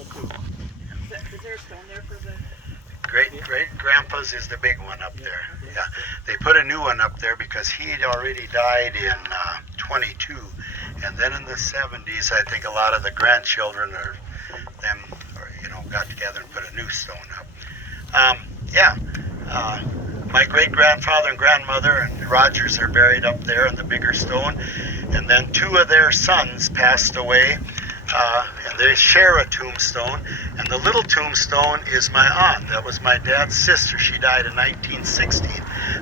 Is there a stone there for the... Great-great-grandpa's is the big one up there. Yeah, they put a new one up there because he had already died in 22, and then in the 70s, I think a lot of the grandchildren got together and put a new stone up. Yeah, my great-grandfather and grandmother and Rogers are buried up there in the bigger stone, and then two of their sons passed away, and they share a tombstone, and the little tombstone is my aunt. That was my dad's sister. She died in 1916.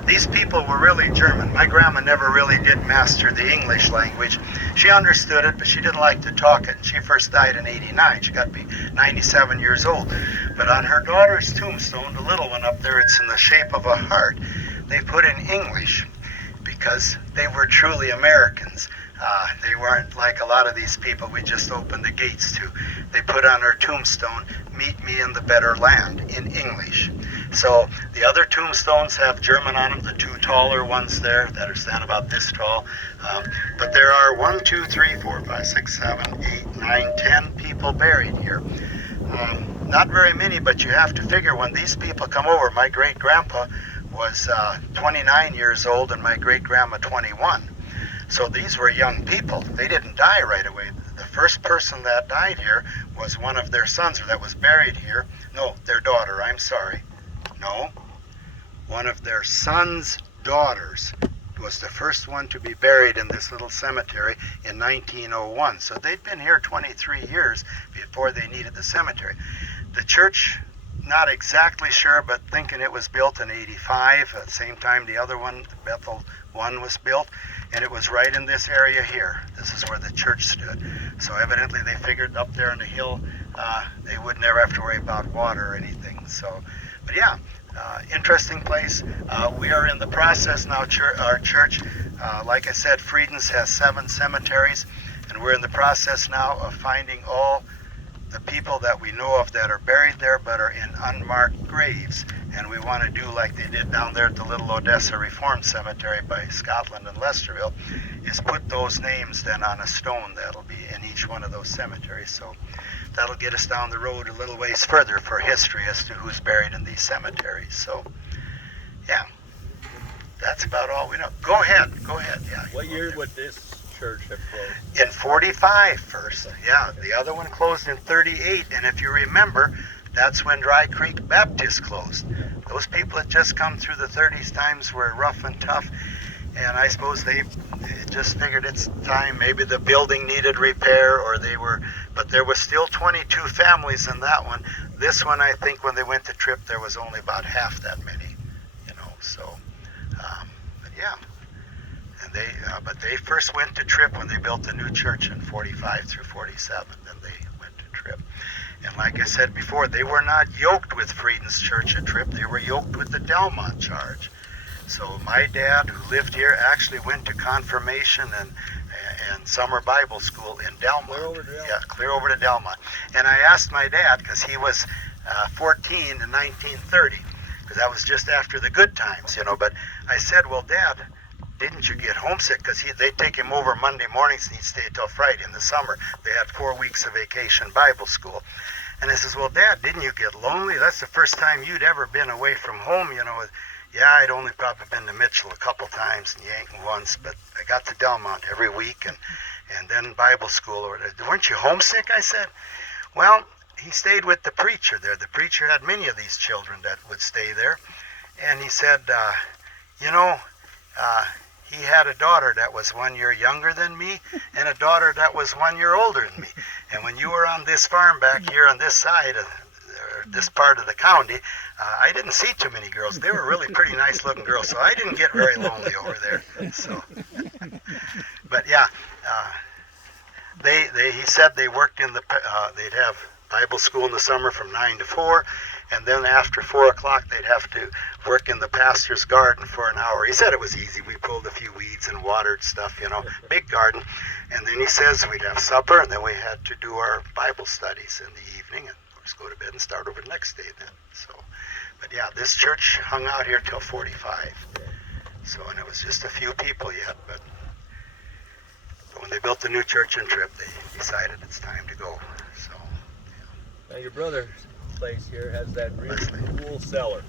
These people were really German. My grandma never really did master the English language. She understood it, but she didn't like to talk it, and she first died in 89. She got to be 97 years old. But on her daughter's tombstone, the little one up there, it's in the shape of a heart. They put in English because they were truly Americans. They weren't like a lot of these people we just opened the gates to. They put on her tombstone, "Meet me in the better land," in English. So the other tombstones have German on them, the two taller ones there that are stand about this tall. But there are 1, 2, 3, 4, 5, 6, 7, 8, 9, 10 people buried here. Not very many, but you have to figure when these people come over, my great-grandpa was 29 years old and my great-grandma 21. So these were young people. They didn't die right away. The first person that died here was one of their sons, or that was buried here. No, their daughter, I'm sorry. No, one of their son's daughters was the first one to be buried in this little cemetery in 1901. So they'd been here 23 years before they needed the cemetery. The church, not exactly sure, but thinking it was built in 85, at the same time the other one, Bethel 1, was built, and it was right in this area here. This is where the church stood. So evidently they figured up there on the hill they would never have to worry about water or anything. So, but yeah, interesting place. We are in the process now, our church, like I said, Frieden's has 7 cemeteries, and we're in the process now of finding all the people that we know of that are buried there but are in unmarked graves. And we want to do like they did down there at the Little Odessa Reformed Cemetery by Scotland and Lesterville, is put those names then on a stone that'll be in each one of those cemeteries. So that'll get us down the road a little ways further for history as to who's buried in these cemeteries. So, yeah, that's about all we know. Go ahead. Yeah. What year would this church have closed? In 45 first. Yeah, the other one closed in 38, and if you remember, that's when Dry Creek Baptist closed. Those people had just come through the 30s. Times were rough and tough, and I suppose they just figured it's time. Maybe the building needed repair, but there was still 22 families in that one. This one, I think, when they went to Tripp, there was only about half that many, so, but yeah. And but they first went to Tripp when they built the new church in 45 through 47. Then they went to Tripp. And like I said before, they were not yoked with Frieden's church at Tripp. They were yoked with the Delmont charge. So my dad, who lived here, actually went to confirmation and summer Bible school in Delmont. Clear over to Delmont. Yeah, clear over to Delmont. And I asked my dad, because he was 14 in 1930, because that was just after the good times, But I said, well, Dad, didn't you get homesick? Because they'd take him over Monday mornings and he'd stay till Friday in the summer. They had 4 weeks of vacation Bible school. And I says, well, Dad, didn't you get lonely? That's the first time you'd ever been away from home, Yeah, I'd only probably been to Mitchell a couple times and Yankton once, but I got to Delmont every week and then Bible school. Weren't you homesick? I said. Well, he stayed with the preacher there. The preacher had many of these children that would stay there. And he said, he had a daughter that was 1 year younger than me and a daughter that was 1 year older than me. And when you were on this farm back here on this side of this part of the county, I didn't see too many girls. They were really pretty nice looking girls, so I didn't get very lonely over there. So, but yeah, he said they worked in they'd have Bible school in the summer from 9 to 4, and then after 4 o'clock they'd have to work in the pastor's garden for an hour. He said it was easy. We pulled a few weeds and watered stuff, big garden. And then he says we'd have supper, and then we had to do our Bible studies in the evening, and of course go to bed and start over the next day then. So, but yeah, this church hung out here till 45. So, and it was just a few people yet, but when they built the new church in Tripp, they decided it's time to go. So, yeah. your brother's place here has that really Leslie. cool cellar.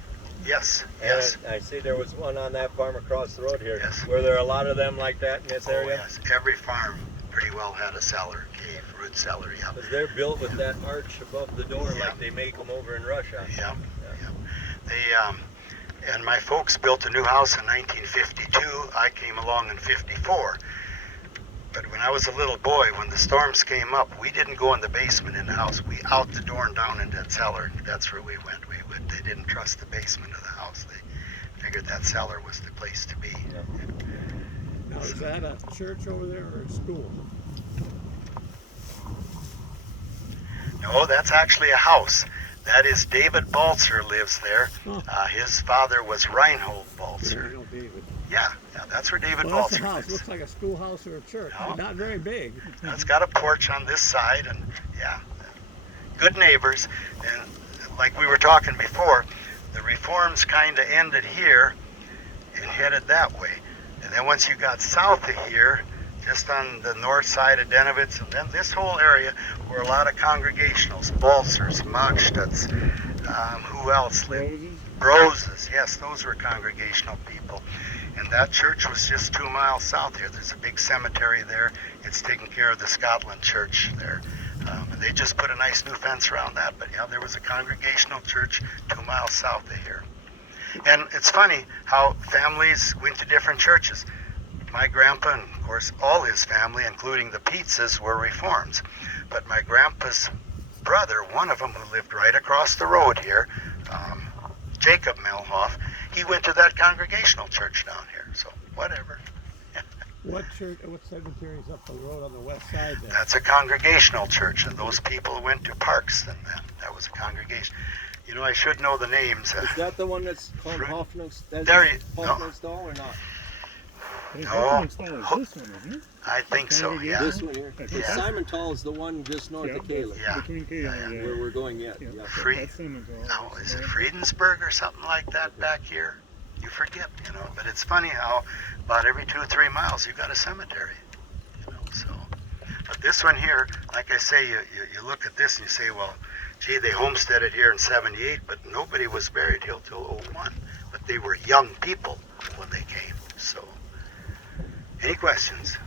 Yes, And yes. I see there was one on that farm across the road here. Yes. Were there a lot of them like that in this Oh, area? yes. Every farm pretty well had a cellar, cave, root cellar, yeah. Because they're built with that arch above the door Yeah. like they make them over in Russia. Yeah, yeah. They, and my folks built a new house in 1952. I came along in 54. But when I was a little boy, when the storms came up, we didn't go in the basement in the house. We out the door and down into that cellar. That's where we went. They didn't trust the basement of the house. They figured that cellar was the place to be. Now, is that a church over there or a school? No, that's actually a house. That is David Balzer lives there. Oh. His father was Reinhold Balzer. I know David. Yeah, that's where David Well, that's Balzer a house. lives. Looks like a schoolhouse or a church. No. Not very big. It's got a porch on this side, and yeah, good neighbors. And like we were talking before, the reforms kind of ended here and headed that way. And then once you got south of here, just on the north side of Denovitz, and then this whole area were a lot of congregationals, Balsers, Magstadts, who else lived? Broses, yes, those were congregational people. And that church was just 2 miles south here. There's a big cemetery there. It's taking care of the Scotland church there. And they just put a nice new fence around that. But yeah, there was a congregational church 2 miles south of here. And it's funny how families went to different churches. My grandpa, and of course all his family, including the Pietzes, were Reforms. But my grandpa's brother, one of them who lived right across the road here, Jacob Melhoff, he went to that congregational church down here. So whatever. What church? What cemetery is up the road on the west side there? That's a congregational church, and those people went to Parks then. That was a congregation. You know, I should know the names. Is that the one that's called Fruit- Hoffman's? There you- no. Hoffmannsthal or not? Hey, No. Hoffmannsthal is this one, isn't it? I think so, yeah. This one here. Yeah. Simonthal is the one just north of Caleb. Yeah. Between Caleb and Where we're going yet. Yeah. Yeah. Free, That's Simonville. no, is it Friedensburg or something like that back here? You forget, you know. But it's funny how about every 2 or 3 miles you got a cemetery, you know. So, but this one here, like I say, you look at this and you say, well, gee, they homesteaded here in '78, but nobody was buried here till '01. But they were young people when they came. So, any questions?